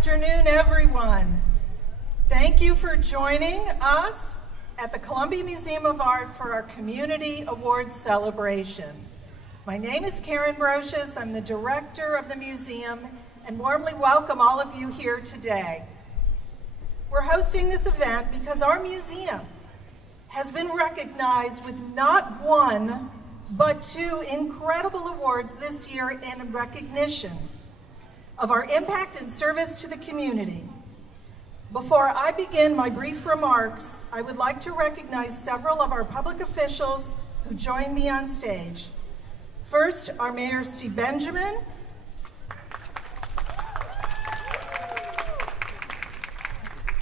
afternoon, everyone. Thank you for joining us at the Columbia Museum of Art for our Community Awards celebration. My name is Karen Brosius. I'm the director of the museum, and warmly welcome all of you here today. We're hosting this event because our museum has been recognized with not one, but two incredible awards this year in recognition of our impact and service to the community. Before I begin my brief remarks, I would like to recognize several of our public officials who join me on stage. First, our Mayor Steve Benjamin,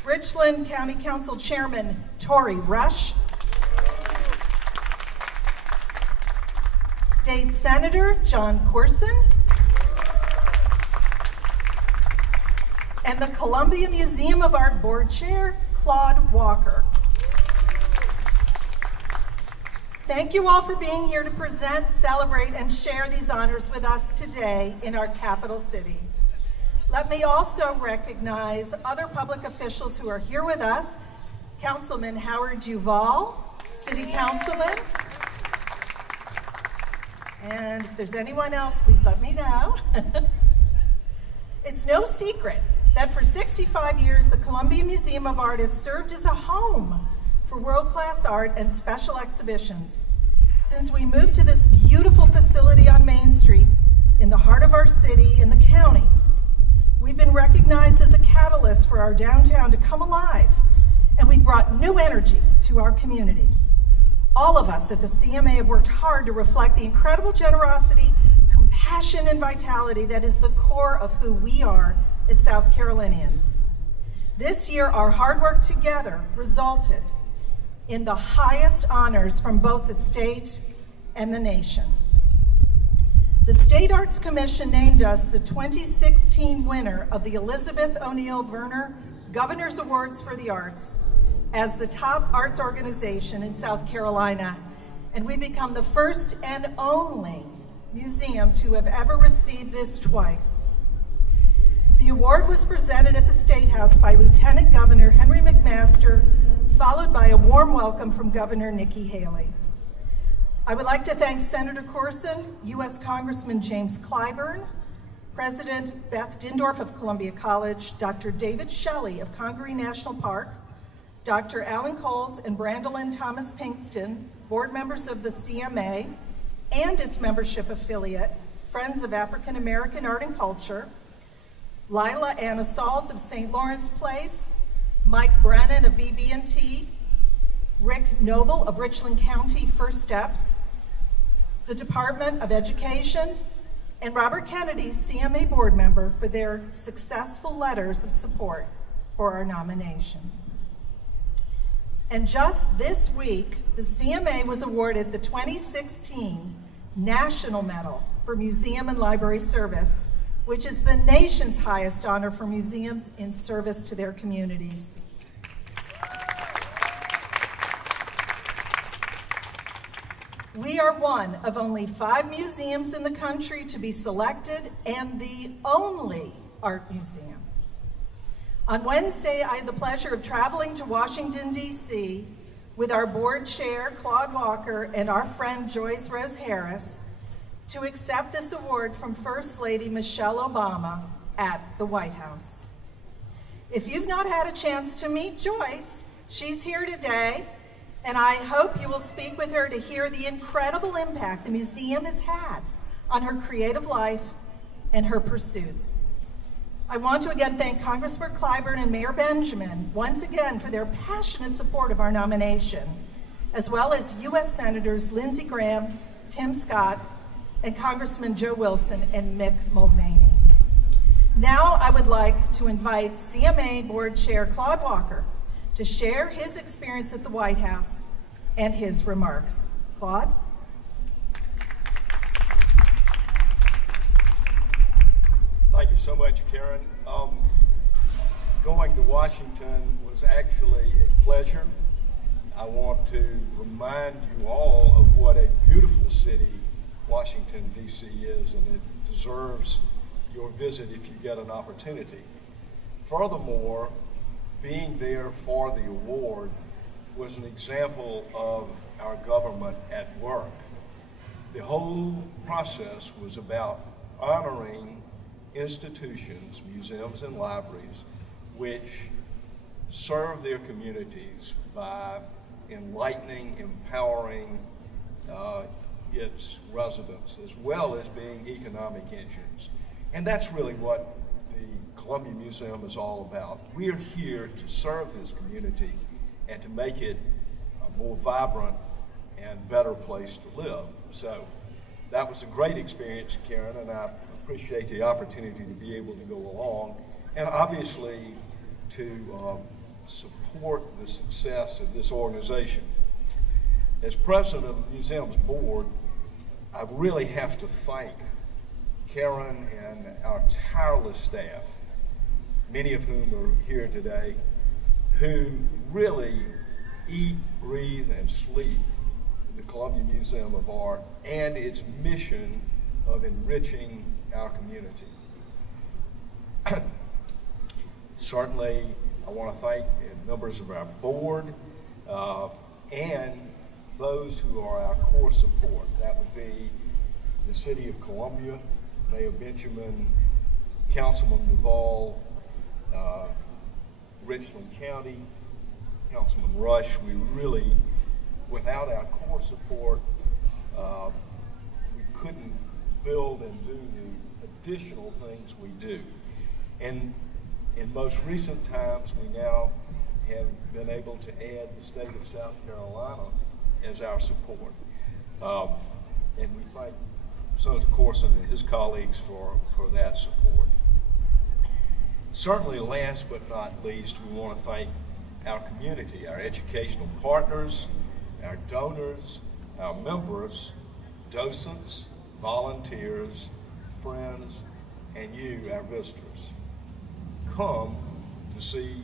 Richland County Council Chairman Torrey Rush, State Senator John Courson, and the Columbia Museum of Art Board Chair, Claude Walker. Thank you all for being here to present, celebrate, and share these honors with us today in our capital city. Let me also recognize other public officials who are here with us. Councilman Howard Duval, City Councilman. And if there's anyone else, please let me know. It's no secret that for 65 years, the Columbia Museum of Art has served as a home for world-class art and special exhibitions. Since we moved to this beautiful facility on Main Street in the heart of our city in the county, we've been recognized as a catalyst for our downtown to come alive, and we brought new energy to our community. All of us at the CMA have worked hard to reflect the incredible generosity, compassion, and vitality that is the core of who we are as South Carolinians. This year, our hard work together resulted in the highest honors from both the state and the nation. The State Arts Commission named us the 2016 winner of the Elizabeth O'Neill Verner Governor's Awards for the Arts as the top arts organization in South Carolina, and we become the first and only museum to have ever received this twice. The award was presented at the State House by Lieutenant Governor Henry McMaster, followed by a warm welcome from Governor Nikki Haley. I would like to thank Senator Courson, U.S. Congressman James Clyburn, President Beth Dindorf of Columbia College, Dr. David Shelley of Congaree National Park, Dr. Alan Coles and Brandolyn Thomas Pinkston, board members of the CMA and its membership affiliate, Friends of African American Art and Culture, Lila Anna Sauls of St. Lawrence Place, Mike Brennan of BB&T, Rick Noble of Richland County First Steps, the Department of Education, and Robert Kennedy, CMA board member, for their successful letters of support for our nomination. And just this week, the CMA was awarded the 2016 National Medal for Museum and Library Service, which is the nation's highest honor for museums in service to their communities. We are one of only 5 museums in the country to be selected and the only art museum. On Wednesday, I had the pleasure of traveling to Washington, D.C. with our board chair, Claude Walker, and our friend Joyce Rose Harris to accept this award from First Lady Michelle Obama at the White House. If you've not had a chance to meet Joyce, she's here today, and I hope you will speak with her to hear the incredible impact the museum has had on her creative life and her pursuits. I want to again thank Congressman Clyburn and Mayor Benjamin once again for their passionate support of our nomination, as well as U.S. Senators Lindsey Graham, Tim Scott, and Congressman Joe Wilson and Mick Mulvaney. Now I would like to invite CMA Board Chair Claude Walker to share his experience at the White House and his remarks. Claude? Thank you so much, Karen. Going to Washington was actually a pleasure. I want to remind you all of what a beautiful city Washington, D.C. is, and it deserves your visit if you get an opportunity. Furthermore, being there for the award was an example of our government at work. The whole process was about honoring institutions, museums and libraries, which serve their communities by enlightening, empowering its residents, as well as being economic engines. And that's really what the Columbia Museum is all about. We're here to serve this community and to make it a more vibrant and better place to live. So that was a great experience, Karen, and I appreciate the opportunity to be able to go along and obviously to support the success of this organization. As president of the museum's board, I really have to thank Karen and our tireless staff, many of whom are here today, who really eat, breathe, and sleep the Columbia Museum of Art and its mission of enriching our community. Certainly, I want to thank members of our board and those who are our core support. That would be the City of Columbia, Mayor Benjamin, Councilman Duvall, Richland County, Councilman Rush. We really, without our core support, we couldn't build and do the additional things we do. And in most recent times, we now have been able to add the state of South Carolina as our support. And we thank Senator Courson and his colleagues for that support. Certainly, last but not least, we want to thank our community, our educational partners, our donors, our members, docents, volunteers, friends, and you, our visitors. Come to see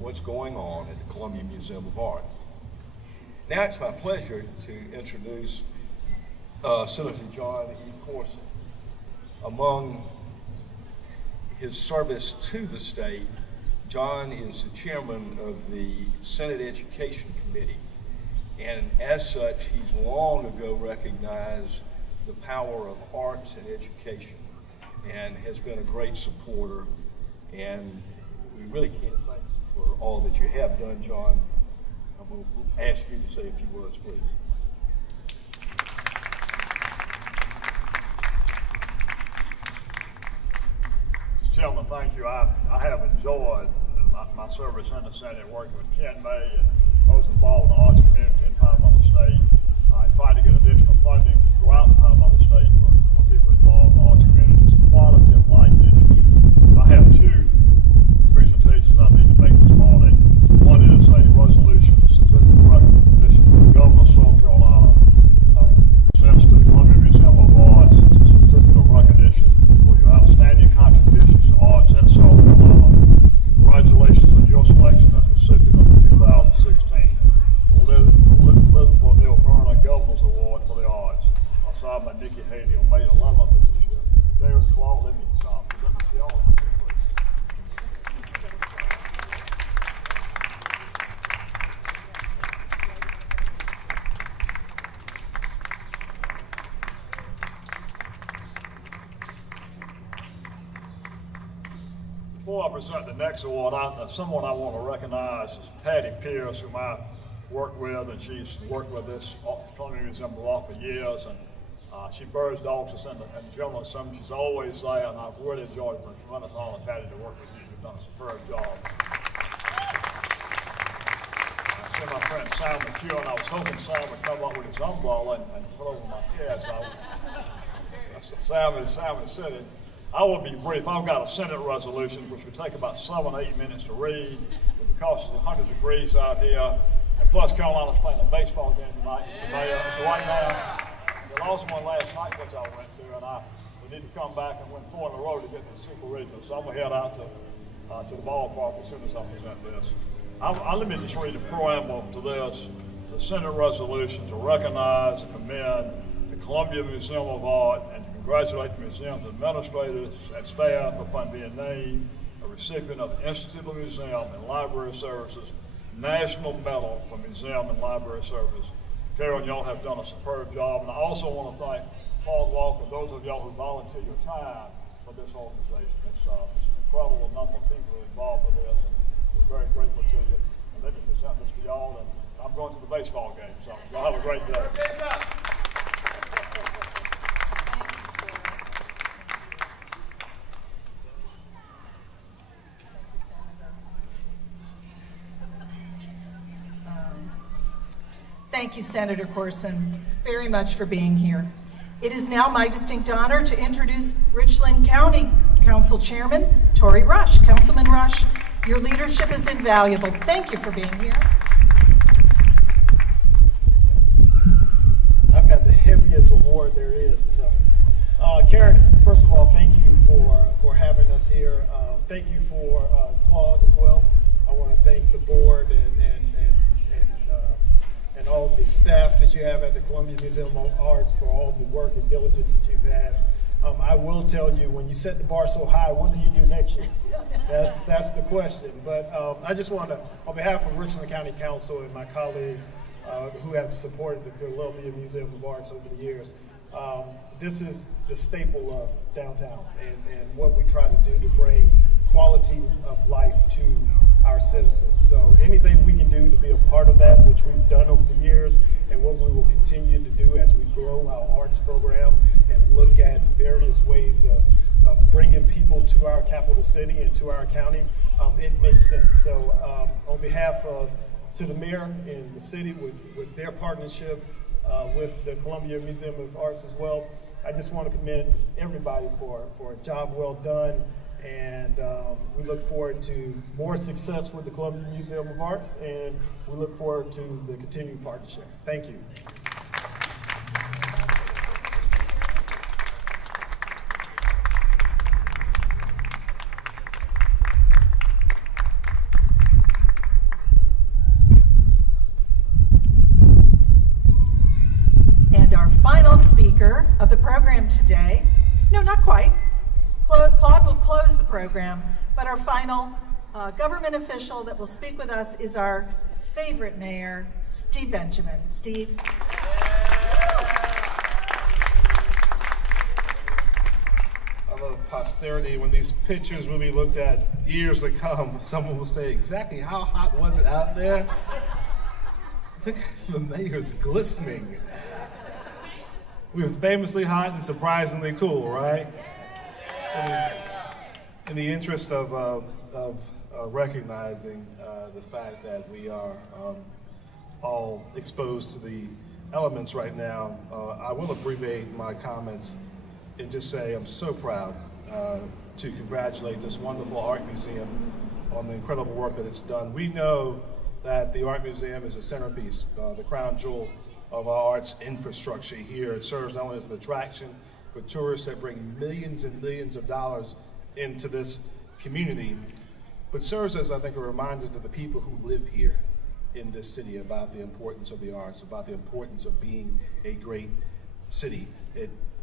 what's going on at the Columbia Museum of Art. Now it's my pleasure to introduce Senator John Courson. Among his service to the state, John is the chairman of the Senate Education Committee, and as such, he's long ago recognized the power of arts and education and has been a great supporter, and we really can't thank you for all that you have done, John. I'm going to ask you to say a few words, please. Chairman, thank you. I have enjoyed my service in the Senate, working with Ken May and those involved in the arts community in Panama State, trying to get additional funding throughout Panama State for people involved in the arts community. It's a quality of life issue. I have two presentations I need to make this morning. One is a resolution, a certificate of recognition from the governor of South Carolina, presents to the Columbia Museum of Arts a certificate of recognition for your outstanding contributions to arts in South Carolina. Congratulations on your selection as recipient of the 2016 Elizabeth O'Neill Verner Governor's Award for the Arts. I signed by Nikki Haley on May 11th of this year. Mayor Claude, let me present it to y'all. Before I present the next award, someone I want to recognize is Patty Pierce, whom I work with, and she's worked with this Columbia Museum of Art for years, and she birds dogs us in the general assembly. She's always there, and I've really enjoyed it. It's a tremendous honor, Patty, to work with you. You've done a superb job. I see my friend Sam McHugh, and I was hoping Sam would come up with his umbrella and put over my head. Sam is sitting. I will be brief. I've got a Senate resolution which would take about 7 or 8 minutes to read, but because it's 100 degrees out here, and plus Carolina's playing a baseball game tonight, Mr. Mayor, right now. They lost one last night, which I went to, and we need to come back and win 4 in a row to get to the Super Regional. So I'm going to head out to the ballpark as soon as I present this. Let me just read the preamble to this. The Senate resolution to recognize and commend the Columbia Museum of Art and congratulate the museum's administrators and staff upon being named a recipient of the Institute of Museum and Library Services National Medal for Museum and Library Service. Karen, y'all have done a superb job, and I also want to thank Claude Walker, those of y'all who volunteer your time for this organization. It's an incredible number of people involved with this, and we're very grateful to you. And let me present this to y'all, and I'm going to the baseball game, so y'all have a great day. Thank you, Senator Courson, very much for being here. It is now my distinct honor to introduce Richland County Council Chairman Torrey Rush. Councilman Rush, your leadership is invaluable. Thank you for being here. I've got the heaviest award there is. So, Karen, first of all, thank you for having us here. Thank you for Claude as well. I want to thank the board and all the staff that you have at the Columbia Museum of Arts for all the work and diligence that you've had. I will tell you, when you set the bar so high, what do you do next year? That's the question. But I just want to, on behalf of Richland County Council and my colleagues who have supported the Columbia Museum of Arts over the years, this is the staple of downtown and what we try to do to bring quality of life to our citizens. So anything we can do to be a part of that, which we've done over the years, and what we will continue to do as we grow our arts program and look at various ways of bringing people to our capital city and to our county, it makes sense. So on behalf of to the mayor and the city with their partnership with the Columbia Museum of Arts as well, I just want to commend everybody for a job well done. And we look forward to more success with the Columbia Museum of Arts, and we look forward to the continued partnership. Thank you. And our final speaker of the program today, no, not quite. Claude will close the program, but our final government official that will speak with us is our favorite mayor, Steve Benjamin. Steve. I love posterity. When these pictures will be looked at years to come, someone will say, exactly how hot was it out there? Look, the mayor's glistening. We were famously hot and surprisingly cool, right? In the interest of recognizing the fact that we are all exposed to the elements right now, I will abbreviate my comments and just say I'm so proud to congratulate this wonderful art museum on the incredible work that it's done. We know that the art museum is a centerpiece, the crown jewel of our arts infrastructure here. It serves not only as an attraction for tourists that bring millions and millions of dollars into this community, but serves as, I think, a reminder to the people who live here in this city about the importance of the arts, about the importance of being a great city.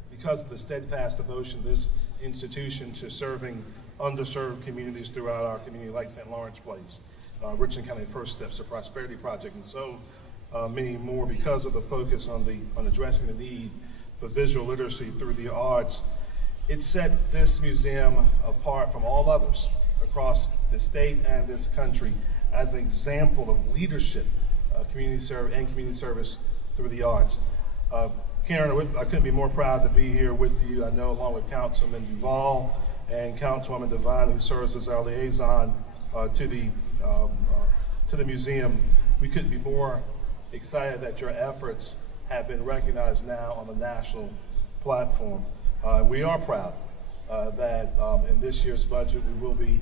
Because of the steadfast devotion of this institution to serving underserved communities throughout our community, like St. Lawrence Place, Richland County First Steps, the Prosperity Project, and so many more, because of the focus on addressing the need for visual literacy through the arts, it set this museum apart from all others across the state and this country as an example of leadership, community service through the arts. Karen, I couldn't be more proud to be here with you. I know, along with Councilman Duvall and Councilwoman Devine, who serves as our liaison to the museum, we couldn't be more excited that your efforts have been recognized now on the national platform. We are proud that in this year's budget we will be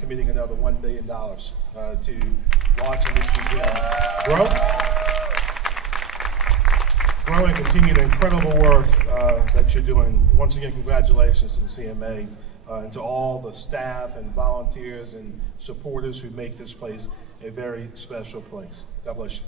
committing another $1 billion to launching this museum grow and continue the incredible work that you're doing. Once again, congratulations to the CMA and to all the staff and volunteers and supporters who make this place a very special place. God bless you.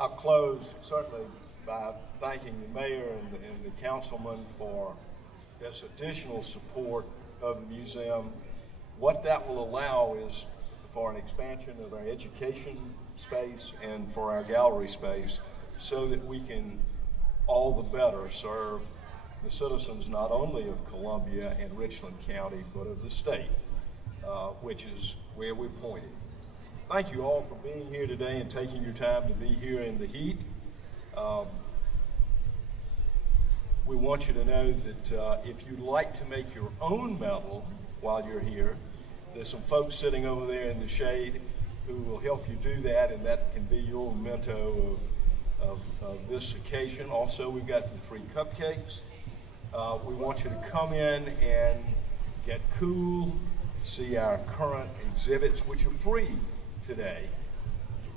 I'll close certainly by thanking the mayor and the councilman for this additional support of the museum. What that will allow is for an expansion of our education space and for our gallery space so that we can all the better serve the citizens not only of Columbia and Richland County, but of the state, which is where we're pointed. Thank you all for being here today and taking your time to be here in the heat. We want you to know that if you'd like to make your own medal while you're here, there's some folks sitting over there in the shade who will help you do that, and that can be your memento of this occasion. Also, we've got the free cupcakes. We want you to come in and get cool, see our current exhibits, which are free today,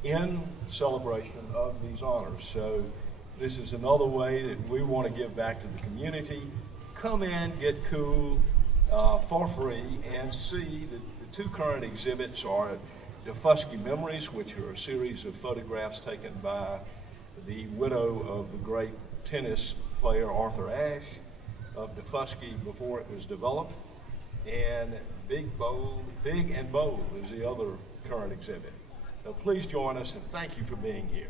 in celebration of these honors. So this is another way that we want to give back to the community. Come in, get cool for free, and see that the two current exhibits are Defusky Memories, which are a series of photographs taken by the widow of the great tennis player Arthur Ashe of Defusky before it was developed, and Big and Bold is the other current exhibit. Now please join us, and thank you for being here.